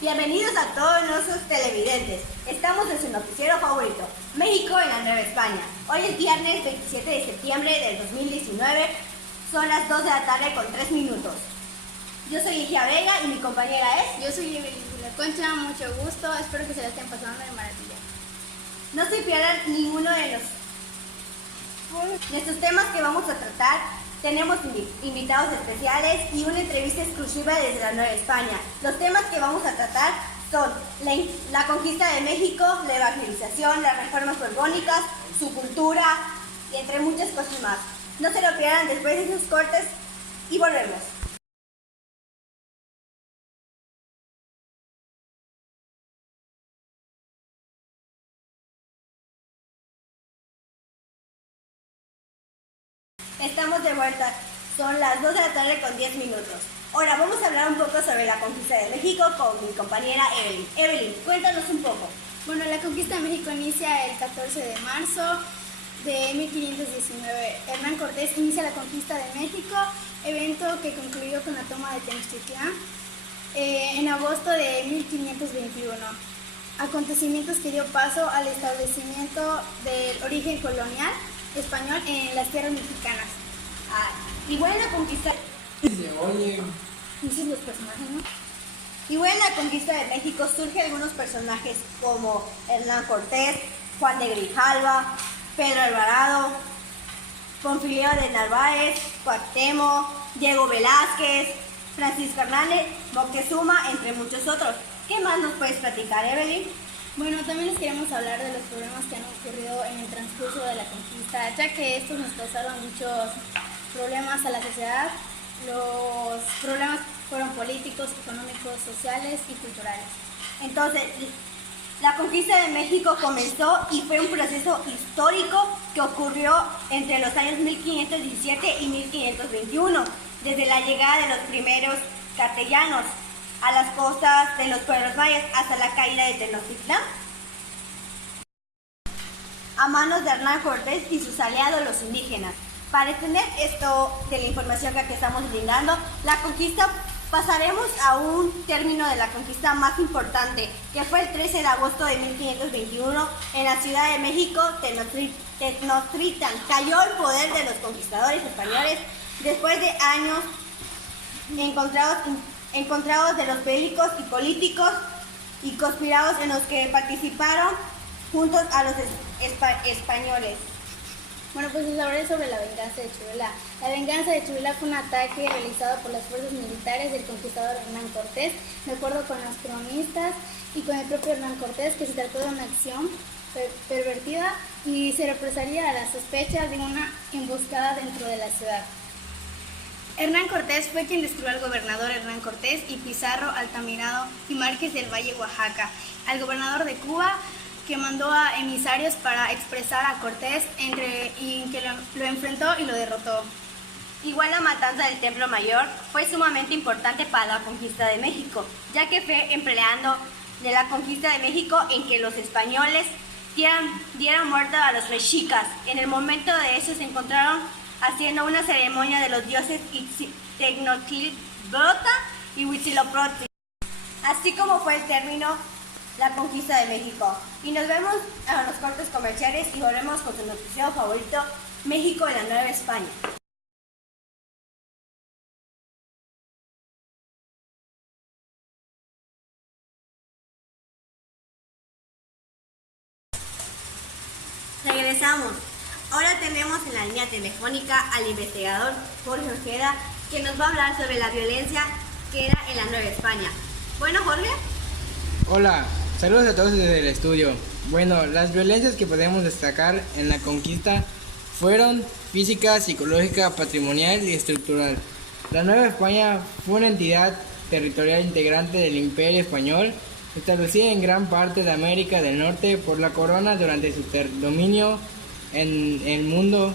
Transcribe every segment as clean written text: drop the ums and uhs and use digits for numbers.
Bienvenidos a todos nuestros televidentes. Estamos en su noticiero favorito, México en la Nueva España. Hoy es viernes 27 de septiembre del 2019. Son las 2 de la tarde con 3 minutos. Yo soy Ligia Vega y mi compañera es... Yo soy Evelyn La Concha, mucho gusto. Espero que se la estén pasando de maravilla. No se pierdan ninguno de nuestros temas que vamos a tratar. Tenemos invitados especiales y una entrevista exclusiva desde la Nueva España. Los temas que vamos a tratar son la conquista de México, la evangelización, las reformas borbónicas, su cultura y entre muchas cosas más. No se lo pierdan después de esos cortes y volvemos. Estamos de vuelta, son las 2 de la tarde con 10 minutos. Ahora vamos a hablar un poco sobre la conquista de México con mi compañera Evelyn. Evelyn, cuéntanos un poco. Bueno, la conquista de México inicia el 14 de marzo de 1519. Hernán Cortés inicia la conquista de México, evento que concluyó con la toma de Tenochtitlán en agosto de 1521. Acontecimientos que dio paso al establecimiento del origen colonial español en las tierras mexicanas. Igual en la conquista... Dicen los personajes, ¿no? Igual en la conquista de México surgen algunos personajes como Hernán Cortés, Juan de Grijalva, Pedro Alvarado, Porfirio de Narváez, Cuauhtémoc, Diego Velázquez, Francisco Hernández, Moctezuma, entre muchos otros. ¿Qué más nos puedes platicar, Evelyn? Bueno, también les queremos hablar de los problemas que han ocurrido en el transcurso de la conquista, ya que estos nos causaron muchos problemas a la sociedad. Los problemas fueron políticos, económicos, sociales y culturales. Entonces, la conquista de México comenzó y fue un proceso histórico que ocurrió entre los años 1517 y 1521, desde la llegada de los primeros castellanos a las costas de los pueblos mayas hasta la caída de Tenochtitlán a manos de Hernán Cortés y sus aliados los indígenas. Para entender esto de la información que aquí estamos brindando, la conquista pasaremos a un término de la conquista más importante, que fue el 13 de agosto de 1521 en la Ciudad de México. Tenochtitlán cayó el poder de los conquistadores españoles después de años encontrados de los bélicos y políticos y conspirados en los que participaron juntos a los españoles. Bueno, pues les hablaré sobre la venganza de Cholula. La venganza de Cholula fue un ataque realizado por las fuerzas militares del conquistador Hernán Cortés, de acuerdo con los cronistas y con el propio Hernán Cortés, que se trató de una acción pervertida y se represaría a la sospecha de una emboscada dentro de la ciudad. Hernán Cortés fue quien destruyó al gobernador Hernán Cortés y Pizarro Altamirano y Márquez del Valle, Oaxaca, al gobernador de Cuba, que mandó a emisarios para expresar a Cortés y que lo enfrentó y lo derrotó. Igual la matanza del Templo Mayor fue sumamente importante para la conquista de México, ya que fue empleando de la conquista de México en que los españoles dieran muerte a los mexicas. En el momento de eso se encontraron haciendo una ceremonia de los dioses Tenochtitlán y Huitzilopochtli, así como fue el término la conquista de México. Y nos vemos a los cortes comerciales y volvemos con su noticiero favorito, México en la Nueva España. Regresamos. Ahora tenemos en la línea telefónica al investigador Jorge Ojeda, que nos va a hablar sobre la violencia que era en la Nueva España. Bueno, Jorge. Hola, saludos a todos desde el estudio. Bueno, las violencias que podemos destacar en la conquista fueron física, psicológica, patrimonial y estructural. La Nueva España fue una entidad territorial integrante del Imperio Español, establecida en gran parte de América del Norte por la corona durante su dominio en el mundo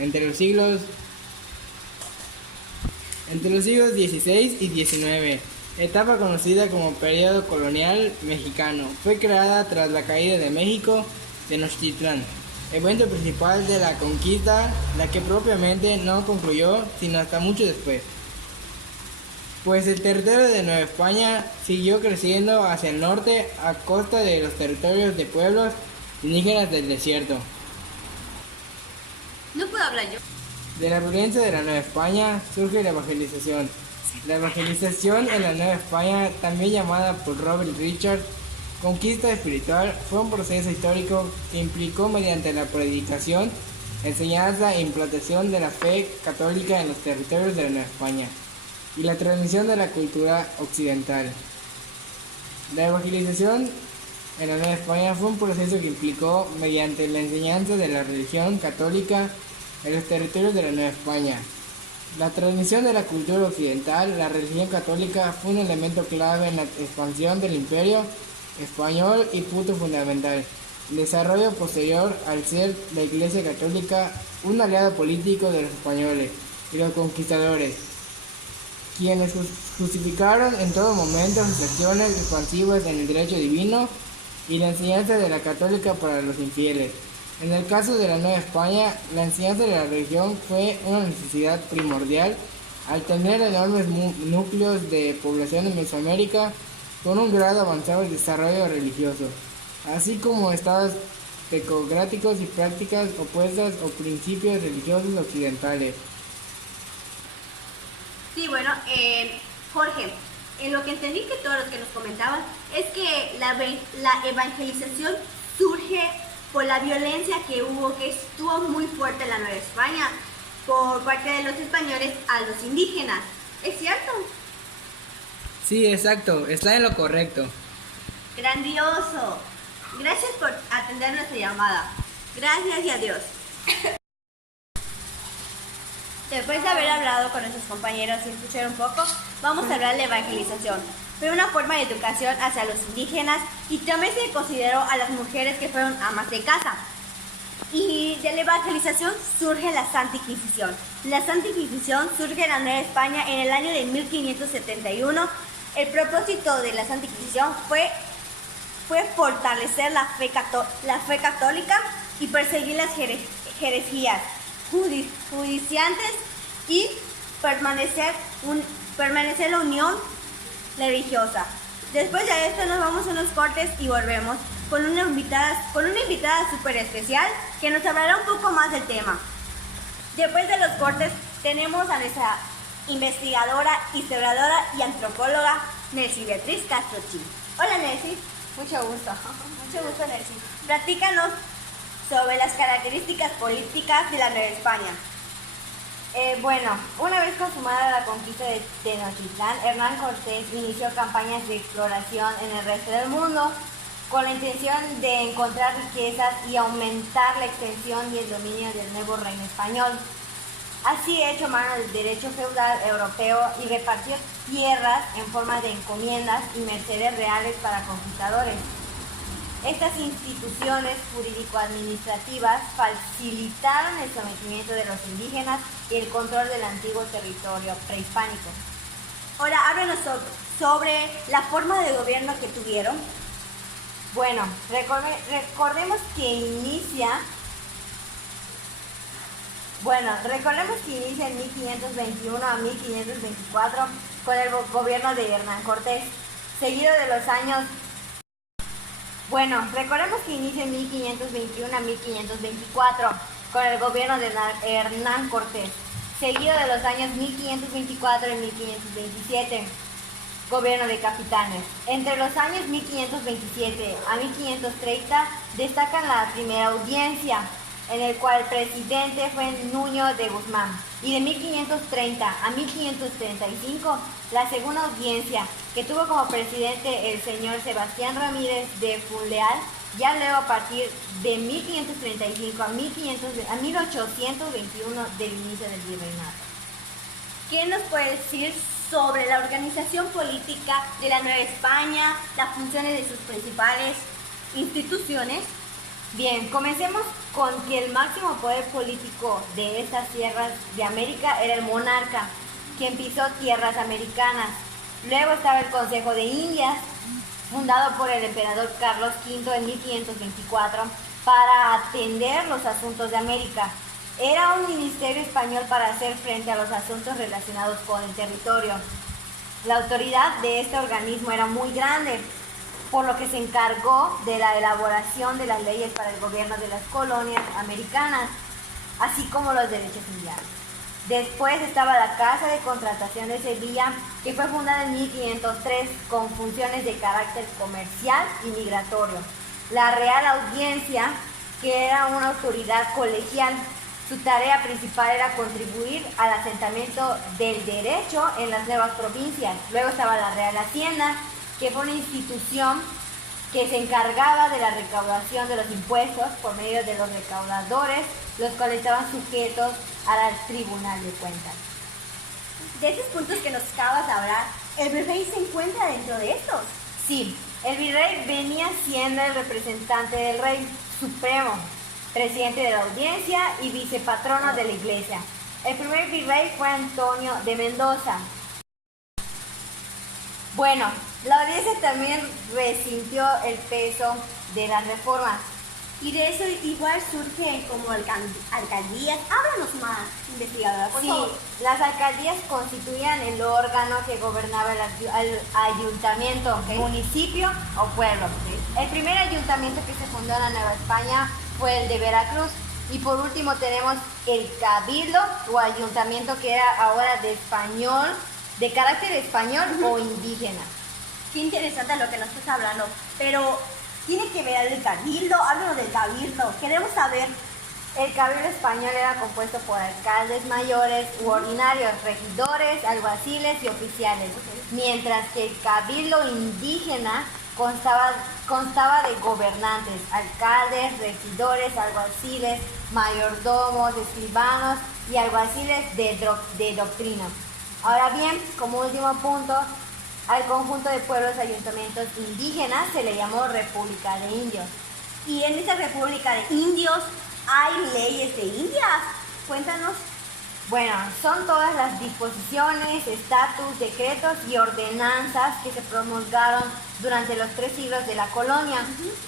entre los siglos XVI y XIX, etapa conocida como periodo colonial mexicano. Fue creada tras la caída de México, Tenochtitlán, evento principal de la conquista, la que propiamente no concluyó sino hasta mucho después. Pues el territorio de Nueva España siguió creciendo hacia el norte a costa de los territorios de pueblos indígenas del desierto. No puedo hablar yo. De la violencia de la Nueva España surge la evangelización. La evangelización en la Nueva España, también llamada por Robert Richard conquista espiritual, fue un proceso histórico que implicó mediante la predicación, enseñanza e implantación de la fe católica en los territorios de la Nueva España y la transmisión de la cultura occidental. La evangelización en la Nueva España fue un proceso que implicó mediante la enseñanza de la religión católica en los territorios de la Nueva España. La transmisión de la cultura occidental, la religión católica fue un elemento clave en la expansión del imperio español y punto fundamental. El desarrollo posterior al ser la Iglesia Católica un aliado político de los españoles y los conquistadores, quienes justificaron en todo momento sus acciones expansivas en el derecho divino y la enseñanza de la católica para los infieles. En el caso de la Nueva España, la enseñanza de la religión fue una necesidad primordial al tener enormes núcleos de población en Mesoamérica con un grado avanzado de desarrollo religioso, así como estados teocráticos y prácticas opuestas o principios religiosos occidentales. Sí, bueno, Jorge, lo que entendí que todos los que nos comentaban es que la evangelización surge por la violencia que hubo, que estuvo muy fuerte en la Nueva España por parte de los españoles a los indígenas. ¿Es cierto? Sí, exacto, está en lo correcto. Grandioso. Gracias por atender nuestra llamada. Gracias y adiós. Después de haber hablado con nuestros compañeros y escuchar un poco, vamos a hablar de evangelización. Fue una forma de educación hacia los indígenas y también se consideró a las mujeres que fueron amas de casa. Y de la evangelización surge la Santa Inquisición. La Santa Inquisición surge en la Nueva España en el año de 1571. El propósito de la Santa Inquisición fue fortalecer la fe católica y perseguir las herejías judiciantes y permanecer la unión religiosa. Después de esto nos vamos a unos cortes y volvemos con una invitada súper especial que nos hablará un poco más del tema. Después de los cortes tenemos a nuestra investigadora, historiadora y antropóloga Nelcy Beatriz Castro Chin. Hola Nelcy. Mucho gusto. Mucho gusto Nelcy. Platícanos sobre las características políticas de la Nueva España. Bueno, una vez consumada la conquista de Tenochtitlán, Hernán Cortés inició campañas de exploración en el resto del mundo con la intención de encontrar riquezas y aumentar la extensión y el dominio del nuevo reino español. Así echó mano del derecho feudal europeo y repartió tierras en forma de encomiendas y mercedes reales para conquistadores. Estas instituciones jurídico-administrativas facilitaron el sometimiento de los indígenas y el control del antiguo territorio prehispánico. Ahora, háblanos sobre la forma de gobierno que tuvieron. Bueno, recordemos que inicia en 1521 a 1524 con el gobierno de Hernán Cortés, seguido de los años... Bueno, recordemos que inicia en 1521 a 1524 con el gobierno de Hernán Cortés, seguido de los años 1524 y 1527, gobierno de capitanes. Entre los años 1527 a 1530 destacan la primera audiencia, en el cual el presidente fue Nuño de Guzmán, y de 1530 a 1535 la segunda audiencia, que tuvo como presidente el señor Sebastián Ramírez de Funleal. Ya luego a partir de 1535 a 1821 del inicio del virreinato. ¿Qué nos puede decir sobre la organización política de la Nueva España, las funciones de sus principales instituciones? Bien, comencemos con que el máximo poder político de estas tierras de América era el monarca, quien pisó tierras americanas. Luego estaba el Consejo de Indias, fundado por el emperador Carlos V en 1524 para atender los asuntos de América. Era un ministerio español para hacer frente a los asuntos relacionados con el territorio. La autoridad de este organismo era muy grande, por lo que se encargó de la elaboración de las leyes para el gobierno de las colonias americanas, así como los derechos indianos. Después estaba la Casa de Contratación de Sevilla, que fue fundada en 1503 con funciones de carácter comercial y migratorio. La Real Audiencia, que era una autoridad colegial, su tarea principal era contribuir al asentamiento del derecho en las nuevas provincias. Luego estaba la Real Hacienda, que fue una institución que se encargaba de la recaudación de los impuestos por medio de los recaudadores, los cuales estaban sujetos al Tribunal de Cuentas. De esos puntos que nos acabas de hablar, ¿el virrey se encuentra dentro de estos? Sí, el virrey venía siendo el representante del rey supremo, presidente de la audiencia y vicepatrono de la iglesia. El primer virrey fue Antonio de Mendoza. Bueno, la audiencia también resintió el peso de las reformas. Y de eso igual surge como alcaldías. Háblanos más, investigadora, por favor. Sí, las alcaldías constituían el órgano que gobernaba el ayuntamiento, municipio o pueblo. El primer ayuntamiento que se fundó en la Nueva España fue el de Veracruz. Y por último tenemos el cabildo o ayuntamiento, que era ahora de español, de carácter español o indígena. Qué interesante lo que nos estás hablando, pero tiene que ver el cabildo. Háblanos del cabildo, queremos saber. El cabildo español era compuesto por alcaldes mayores u ordinarios, regidores, alguaciles y oficiales, mientras que el cabildo indígena constaba de gobernantes, alcaldes, regidores, alguaciles, mayordomos, escribanos y alguaciles de doctrina. Ahora bien, como último punto, al conjunto de pueblos ayuntamientos indígenas se le llamó República de Indios. Y en esa República de Indios hay leyes de Indias. Cuéntanos. Bueno, son todas las disposiciones, estatus, decretos y ordenanzas que se promulgaron durante los 3 siglos de la colonia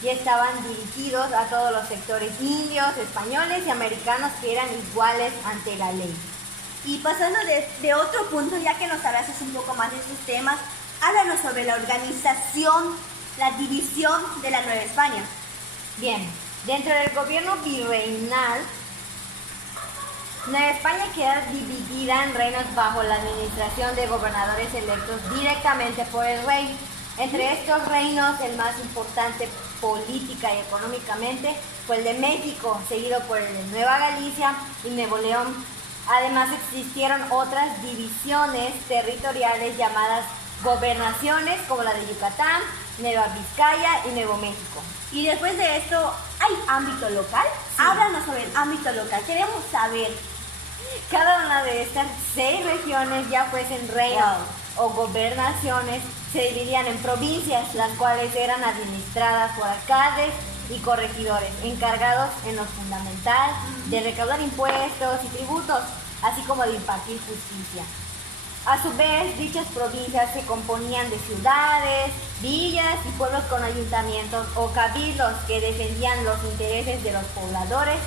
y estaban dirigidos a todos los sectores indios, españoles y americanos que eran iguales ante la ley. Y pasando de otro punto, ya que nos hablas un poco más de estos temas, háblanos sobre la organización, la división de la Nueva España. Bien, dentro del gobierno virreinal, Nueva España queda dividida en reinos bajo la administración de gobernadores electos directamente por el rey. Entre estos reinos, el más importante política y económicamente fue el de México, seguido por el de Nueva Galicia y Nuevo León. Además existieron otras divisiones territoriales llamadas gobernaciones, como la de Yucatán, Nueva Vizcaya y Nuevo México. Y después de esto, ¿hay ámbito local? Sí. Háblanos sobre el ámbito local, queremos saber. Cada una de estas 6 regiones, ya fuesen reinos o gobernaciones, se dividían en provincias, las cuales eran administradas por alcaldes y corregidores, encargados en lo fundamental de recaudar impuestos y tributos, así como de impartir justicia. A su vez, dichas provincias se componían de ciudades, villas y pueblos con ayuntamientos o cabildos que defendían los intereses de los pobladores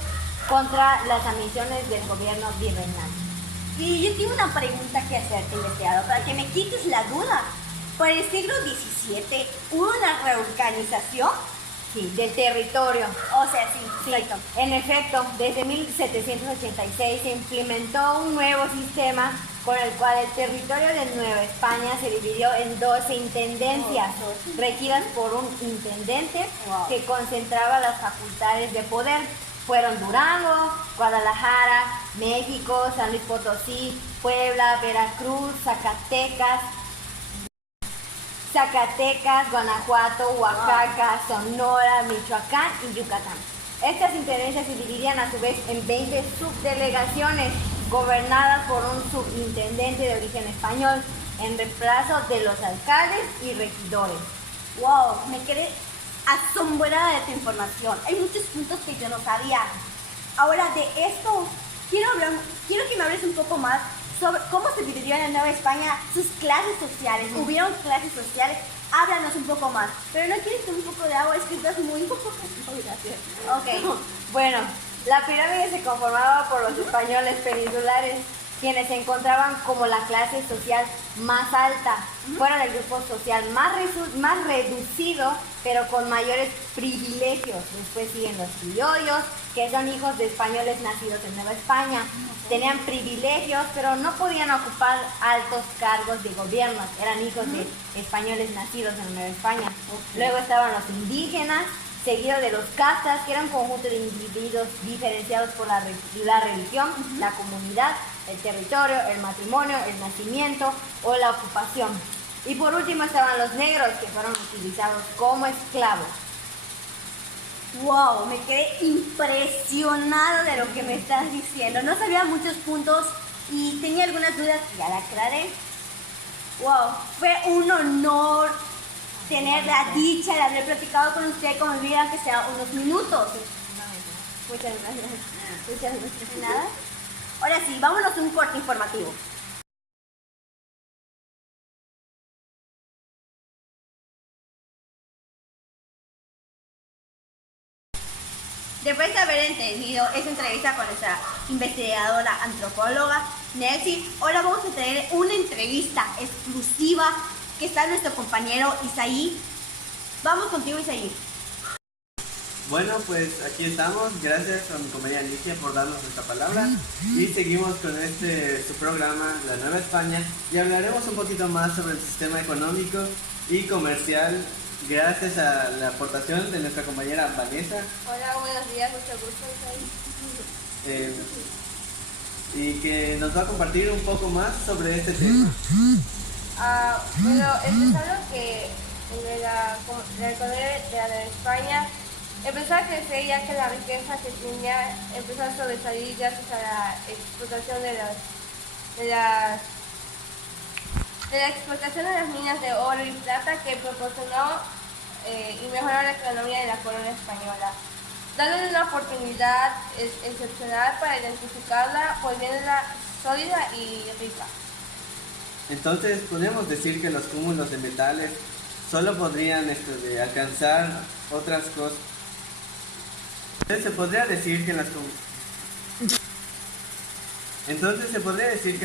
contra las ambiciones del gobierno virreinal. Y yo tengo una pregunta que hacerte, investigador, para que me quites la duda. ¿Por el siglo XVII hubo una reorganización? Sí, del territorio. O sea, sí. En efecto, desde 1786 se implementó un nuevo sistema con el cual el territorio de Nueva España se dividió en 12 intendencias, regidas por un intendente que concentraba las facultades de poder. Fueron Durango, Guadalajara, México, San Luis Potosí, Puebla, Veracruz, Zacatecas, Guanajuato, Oaxaca, Sonora, Michoacán y Yucatán. Estas intendencias se dividían a su vez en 20 subdelegaciones gobernadas por un subintendente de origen español en reemplazo de los alcaldes y regidores. ¡Wow! Me quedé asombrada de tu información. Hay muchos puntos que yo no sabía. Ahora, de esto, quiero que me hables un poco más sobre cómo se dividió en la Nueva España sus clases sociales. ¿Hubieron clases sociales? Háblanos un poco más. Pero no quieres un poco de agua, es que estás muy gracias. Ok, bueno, la pirámide se conformaba por los españoles peninsulares, quienes se encontraban como la clase social más alta. Fueron el grupo social más reducido, pero con mayores privilegios. Después siguen los criollos, que son hijos de españoles nacidos en Nueva España. Tenían privilegios, pero no podían ocupar altos cargos de gobierno. Eran hijos de españoles nacidos en Nueva España. Luego estaban los indígenas, seguido de los castas, que eran un conjunto de individuos diferenciados por la religión, la comunidad, el territorio, el matrimonio, el nacimiento o la ocupación. Y por último estaban los negros, que fueron utilizados como esclavos. Wow, me quedé impresionado de lo que me estás diciendo. No sabía muchos puntos y tenía algunas dudas que ya la aclaré. Wow, fue un honor tener la dicha de haber platicado con usted, convivir aunque sea unos minutos. Muchas gracias. Muchas gracias. De nada. Ahora sí, vámonos a un corte informativo. Después de haber entendido esa entrevista con nuestra investigadora antropóloga Nelsie, ahora vamos a tener una entrevista exclusiva que está nuestro compañero Isaí. Vamos contigo, Isaí. Bueno, pues aquí estamos. Gracias a mi compañera Alicia por darnos esta palabra. Y seguimos con su programa, La Nueva España, y hablaremos un poquito más sobre el sistema económico y comercial gracias a la aportación de nuestra compañera Vanessa. Hola, buenos días, mucho gusto, Isaí. Y que nos va a compartir un poco más sobre este tema. Bueno, empezando que la economía de la Nueva España empezó a crecer, ya que la riqueza que tenía empezó a sobresalir gracias a la explotación de las minas de oro y plata, que proporcionó y mejoró la economía de la corona española, dándole una oportunidad excepcional para identificarla, volviéndola sólida y rica. Entonces, podríamos decir que los cúmulos de metales solo podrían alcanzar otras cosas. Entonces, se podría decir que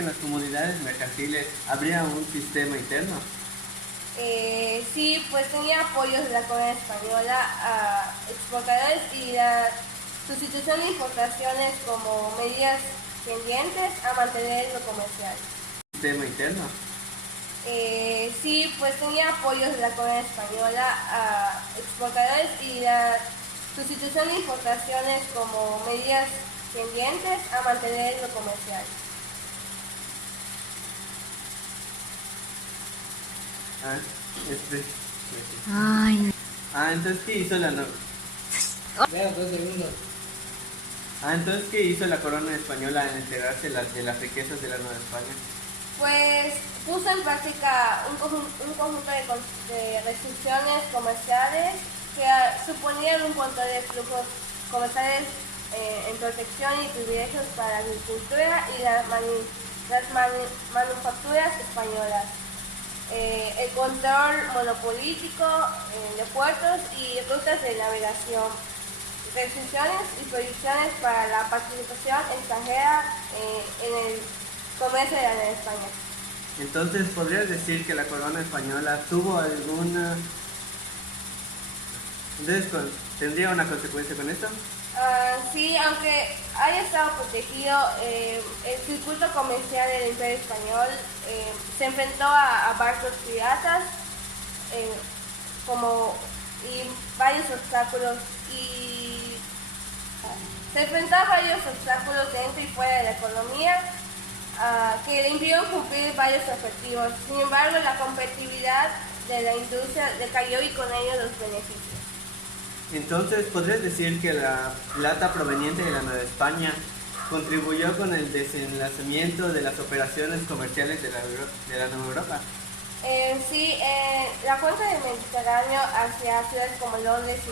en las comunidades mercantiles habría un sistema interno. Sí, pues tenía apoyos de la corona española a exportadores y la sustitución de importaciones como medidas tendientes a mantener lo comercial. ¿Sistema interno? Sí, pues tenía apoyos de la corona española a exportadores y la sustitución de importaciones como medidas tendientes a mantener lo comercial. Entonces, ¿qué hizo la Entonces, ¿qué hizo la corona española en enterarse de las riquezas de la Nueva España? Pues puso en práctica un conjunto de restricciones comerciales que suponían un control de flujos comerciales en protección y privilegios para la agricultura y las manufacturas españolas. El control monopolítico de puertos y rutas de navegación, restricciones y prohibiciones para la participación extranjera en el comercio de la Nueva España. Entonces, ¿podrías decir que la corona española tuvo alguna... Entonces, ¿tendría una consecuencia con esto? Sí, aunque haya estado protegido, el circuito comercial del Imperio Español se enfrentó a barcos piratas y varios obstáculos dentro y fuera de la economía que le impidieron cumplir varios objetivos. Sin embargo, la competitividad de la industria decayó y con ello los beneficios. Entonces, ¿podrías decir que la plata proveniente de la Nueva España contribuyó con el desenlazamiento de las operaciones comerciales de la Nueva Europa? Sí, la cuenca del Mediterráneo hacia ciudades como Londres y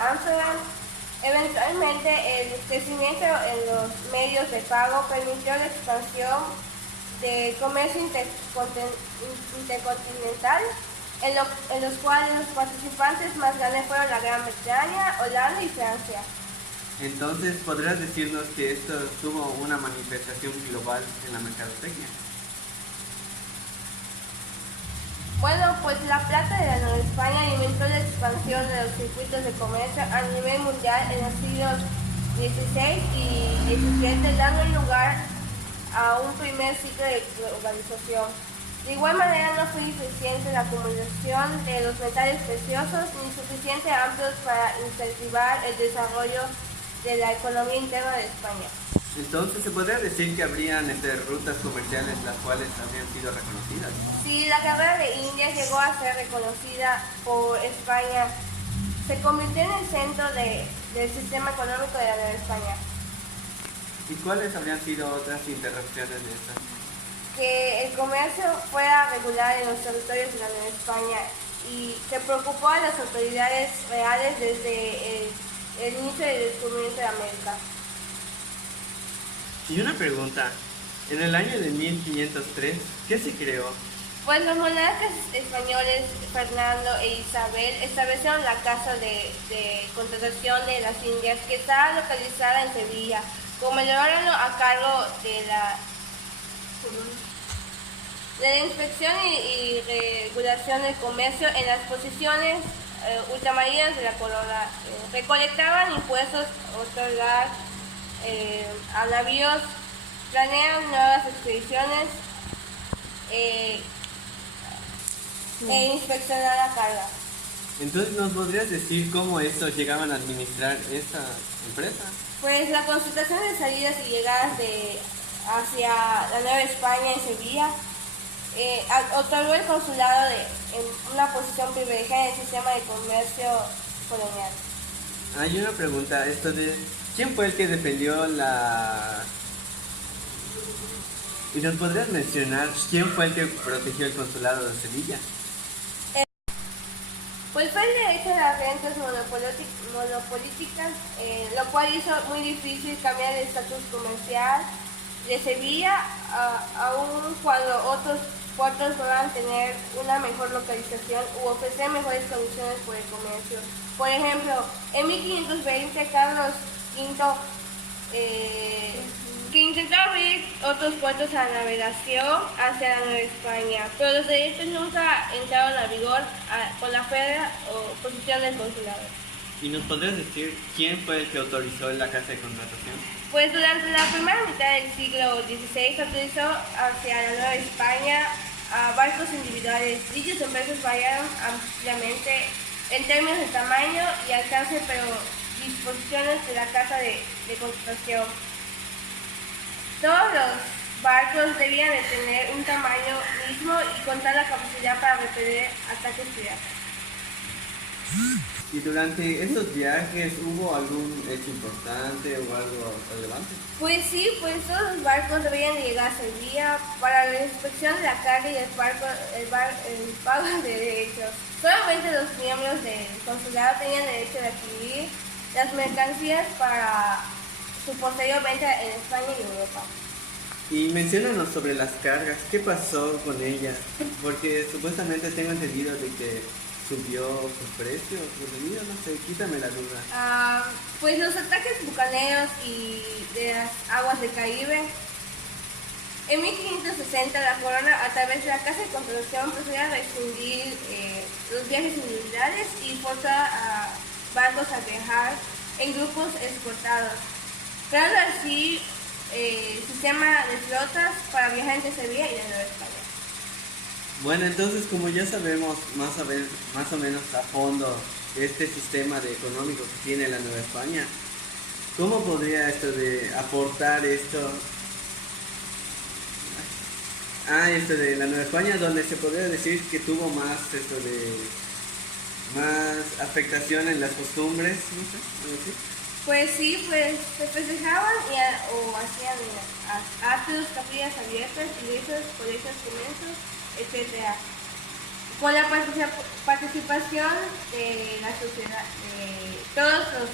Ámsterdam, eventualmente el crecimiento en los medios de pago permitió la expansión del comercio intercontinental, en los cuales los participantes más grandes fueron la Gran Bretaña, Holanda y Francia. Entonces, ¿podrías decirnos que esto tuvo una manifestación global en la mercadotecnia? Bueno, pues la plata de la Nueva España alimentó la expansión de los circuitos de comercio a nivel mundial en los siglos XVI y XVII, dando lugar a un primer ciclo de globalización. De igual manera, no fue suficiente la acumulación de los metales preciosos ni suficiente amplios para incentivar el desarrollo de la economía interna de España. Entonces, ¿se podría decir que habrían rutas comerciales las cuales habrían sido reconocidas? Si la carrera de Indias llegó a ser reconocida por España, se convirtió en el centro del sistema económico de la Nueva España. ¿Y cuáles habrían sido otras interrupciones de estas? Que el comercio fuera regular en los territorios de la Nueva España y se preocupó a las autoridades reales desde el inicio del descubrimiento de América. Y una pregunta, en el año de 1503, ¿qué se creó? Pues los monarcas españoles Fernando e Isabel establecieron la Casa de Contratación de las Indias, que estaba localizada en Sevilla, como el órgano a cargo de la inspección y regulación del comercio en las posiciones ultramarinas de la corona. Recolectaban impuestos, otorgar a navíos, planean nuevas expediciones e inspeccionar la carga. Entonces, ¿nos podrías decir cómo estos llegaban a administrar esa empresa? Pues la consultación de salidas y llegadas hacia la Nueva España y Sevilla otorgó el consulado en una posición privilegiada en el sistema de comercio colonial. Hay una pregunta, ¿quién fue el que defendió ¿Y nos podrías mencionar quién fue el que protegió el consulado de Sevilla? Pues fue el derecho de las rentas monopolíticas, lo cual hizo muy difícil cambiar el estatus comercial de Sevilla, aun cuando otros puertos puedan tener una mejor localización u ofrecer mejores condiciones por el comercio. Por ejemplo, en 1520 Carlos V, que intentó abrir otros puertos a la navegación hacia la Nueva España, pero los derechos nunca entraron a vigor con la férrea oposición del consulado. ¿Y nos podrías decir quién fue el que autorizó la Casa de Contratación? Pues durante la primera mitad del siglo XVI se autorizó hacia la Nueva España a barcos individuales. Dichas empresas variaron ampliamente en términos de tamaño y alcance, pero disposiciones de la Casa de Contratación. Todos los barcos debían de tener un tamaño mismo y contar la capacidad para repeler ataques piratas. ¿Y durante estos viajes hubo algún hecho importante o algo relevante? Pues sí, pues todos los barcos debían de llegar a Sevilla para la inspección de la carga y el pago de derechos. Solamente los miembros del consulado tenían derecho de adquirir las mercancías para su posterior venta en España y Europa. Y menciónanos sobre las cargas, ¿qué pasó con ellas? Porque supuestamente tengo entendido de que subió su precio, su venida, no sé, quítame la duda. Pues los ataques bucaneros y de las aguas del Caribe. En 1560 la corona, a través de la Casa de Contratación, procedió a restringir los viajes individuales y forzar a barcos a viajar en grupos exportados, creando así sistema de flotas para viajar entre Sevilla y la Nueva España. Bueno, entonces como ya sabemos más o menos a fondo este sistema económico que tiene la Nueva España, ¿cómo podría esto de aportar esto de la Nueva España, donde se podría decir que tuvo más más afectación en las costumbres, no sé, algo así? Pues sí, pues se festejaban o hacían actos, capillas abiertas, iglesias, colegios, comercios, etc. Con la participación de la sociedad, de todos los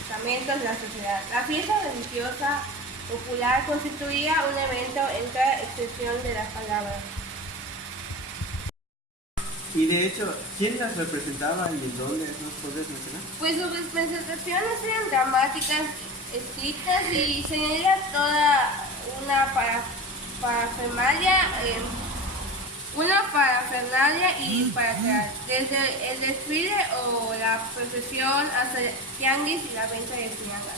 estamentos de la sociedad. La fiesta religiosa popular constituía un evento en cada extensión de la palabra. Y de hecho, ¿quién las representaba y en dónde? ¿Nos podrías mencionar? Pues sus representaciones eran dramáticas, estrictas y se añadía toda parafernalia, y para crear, desde el desfile o la procesión hasta el tianguis y la venta de ciangas.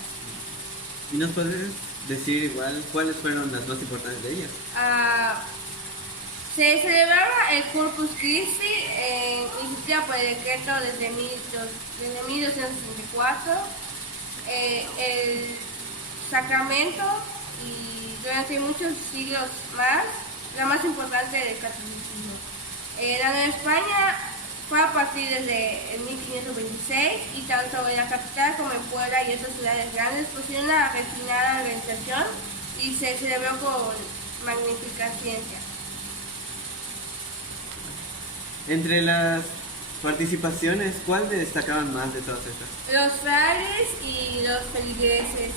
¿Y nos podrías decir igual cuáles fueron las más importantes de ellas? Se celebraba el Corpus Christi, instituido por el decreto desde 1264, el sacramento y durante muchos siglos más, la más importante del catolicismo. La Nueva España fue a partir desde el 1526 y tanto en la capital como en Puebla y otras ciudades grandes pusieron una refinada organización y se celebró con magnífica ciencia. Entre las participaciones, ¿cuál destacaban más de todas estas? Los frailes y los feligreses.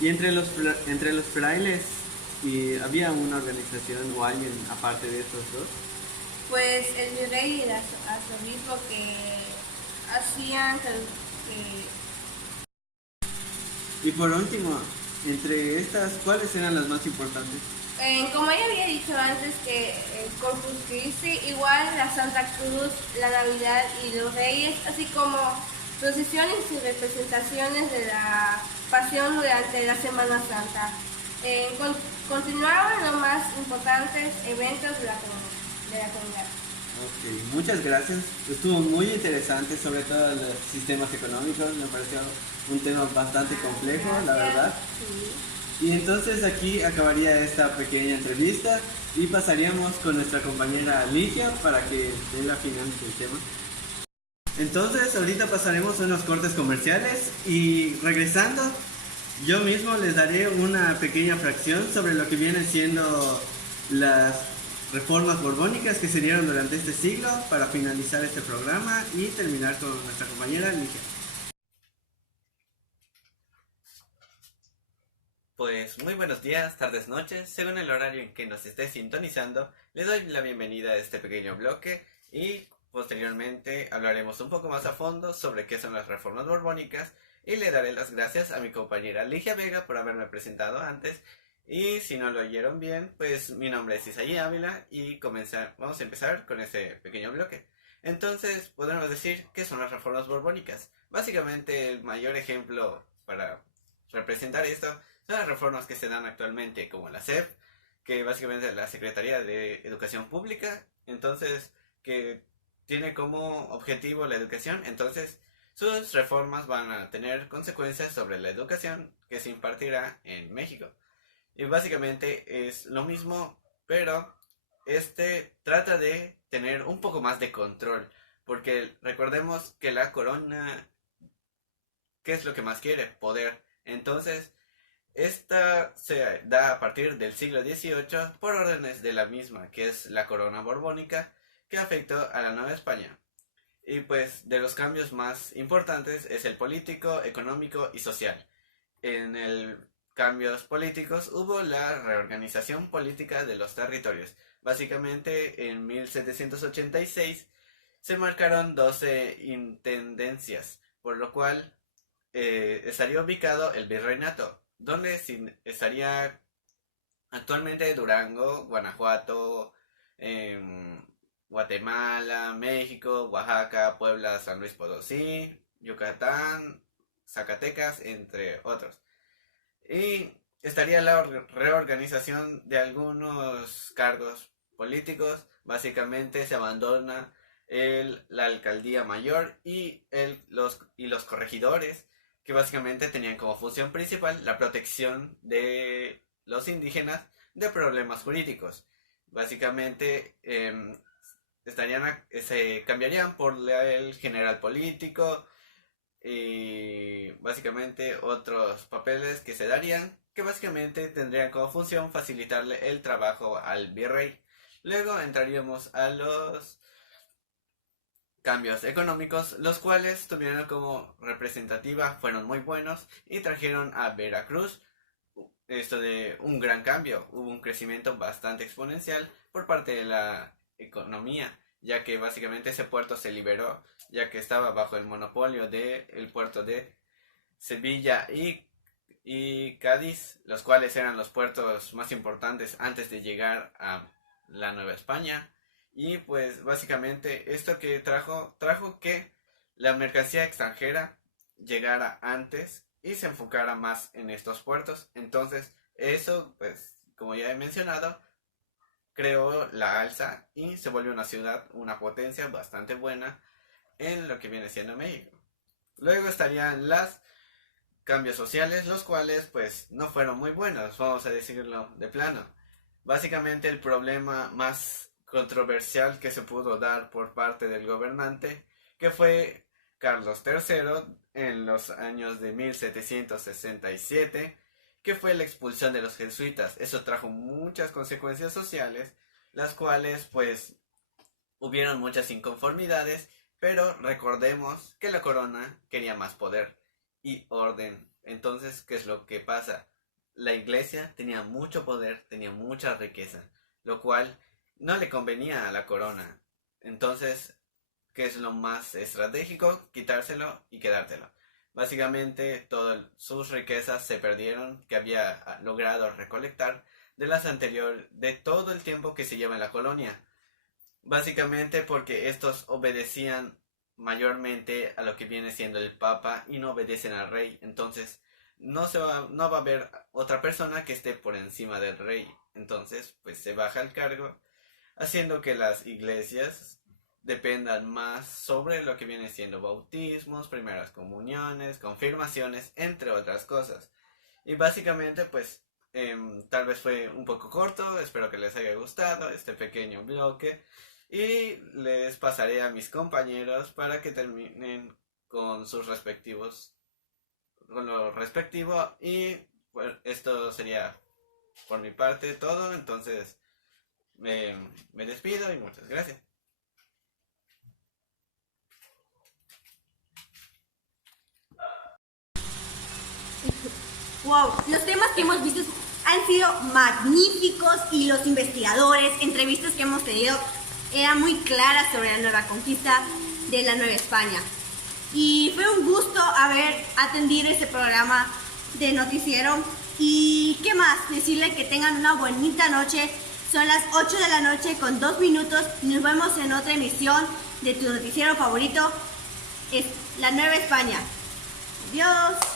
Y entre los frailes, ¿y había una organización o alguien aparte de estos dos? Pues el virrey y el arzobispo que hacían Y por último, entre estas, ¿cuáles eran las más importantes? como ya había dicho antes que el Corpus Christi, igual la Santa Cruz, la Navidad y los Reyes, así como procesiones y representaciones de la Pasión durante la Semana Santa. Continuaban los más importantes eventos de la comunidad. Ok, muchas gracias. Estuvo muy interesante, sobre todo los sistemas económicos. Me pareció un tema bastante complejo, la verdad. Sí. Y entonces aquí acabaría esta pequeña entrevista y pasaríamos con nuestra compañera Ligia para que dé la final del tema. Entonces ahorita pasaremos a unos cortes comerciales y regresando yo mismo les daré una pequeña fracción sobre lo que vienen siendo las reformas borbónicas que se dieron durante este siglo para finalizar este programa y terminar con nuestra compañera Ligia. Pues muy buenos días, tardes, noches, según el horario en que nos esté sintonizando, les doy la bienvenida a este pequeño bloque y posteriormente hablaremos un poco más a fondo sobre qué son las reformas borbónicas y le daré las gracias a mi compañera Ligia Vega por haberme presentado antes y si no lo oyeron bien, pues mi nombre es Isaí Ávila y vamos a empezar con este pequeño bloque. Entonces podemos decir qué son las reformas borbónicas. Básicamente el mayor ejemplo para representar esto son las reformas que se dan actualmente como la SEP, que básicamente es la Secretaría de Educación Pública, entonces que tiene como objetivo la educación, entonces sus reformas van a tener consecuencias sobre la educación que se impartirá en México. Y básicamente es lo mismo, pero trata de tener un poco más de control, porque recordemos que la corona, ¿qué es lo que más quiere? Poder. Entonces, esta se da a partir del siglo XVIII por órdenes de la misma, que es la corona borbónica, que afectó a la Nueva España. Y pues de los cambios más importantes es el político, económico y social. En el cambios políticos hubo la reorganización política de los territorios. Básicamente en 1786 se marcaron 12 intendencias, por lo cual estaría ubicado el virreinato, donde estaría actualmente Durango, Guanajuato, Guatemala, México, Oaxaca, Puebla, San Luis Potosí, Yucatán, Zacatecas, entre otros. Y estaría la reorganización de algunos cargos políticos. Básicamente se abandona la alcaldía mayor y los corregidores, que básicamente tenían como función principal la protección de los indígenas de problemas jurídicos. Básicamente se cambiarían por el general político y básicamente otros papeles que se darían, que básicamente tendrían como función facilitarle el trabajo al virrey. Luego entraríamos a los cambios económicos, los cuales tuvieron como representativa, fueron muy buenos y trajeron a Veracruz esto de un gran cambio, hubo un crecimiento bastante exponencial por parte de la economía, ya que básicamente ese puerto se liberó, ya que estaba bajo el monopolio del puerto de Sevilla y Cádiz, los cuales eran los puertos más importantes antes de llegar a la Nueva España. Y pues básicamente esto que trajo que la mercancía extranjera llegara antes y se enfocara más en estos puertos. Entonces eso, pues como ya he mencionado, creó la alza y se volvió una ciudad, una potencia bastante buena en lo que viene siendo México. Luego estarían los cambios sociales, los cuales pues no fueron muy buenos, vamos a decirlo de plano. Básicamente el problema más controversial que se pudo dar por parte del gobernante, que fue Carlos III en los años de 1767, que fue la expulsión de los jesuitas. Eso trajo muchas consecuencias sociales, las cuales pues hubieron muchas inconformidades, pero recordemos que la corona quería más poder y orden. Entonces, ¿qué es lo que pasa? La iglesia tenía mucho poder, tenía mucha riqueza, lo cual no le convenía a la corona. Entonces, ¿qué es lo más estratégico? Quitárselo y quedártelo. Básicamente, todas sus riquezas se perdieron, que había logrado recolectar de todo el tiempo que se lleva en la colonia. Básicamente porque estos obedecían mayormente a lo que viene siendo el Papa y no obedecen al rey. Entonces no va a haber otra persona que esté por encima del rey. Entonces pues se baja el cargo, haciendo que las iglesias dependan más sobre lo que viene siendo bautismos, primeras comuniones, confirmaciones, entre otras cosas. Y básicamente pues tal vez fue un poco corto, espero que les haya gustado este pequeño bloque. Y les pasaré a mis compañeros para que terminen con lo respectivo. Y pues esto sería por mi parte todo. Entonces me despido y muchas gracias. Wow, los temas que hemos visto han sido magníficos y los investigadores, entrevistas que hemos tenido eran muy claras sobre la nueva conquista de la Nueva España. Y fue un gusto haber atendido este programa de noticiero. Y qué más, decirle que tengan una bonita noche. Son las 8 de la noche con 2 minutos. Nos vemos en otra emisión de tu noticiero favorito, es La Nueva España. Adiós.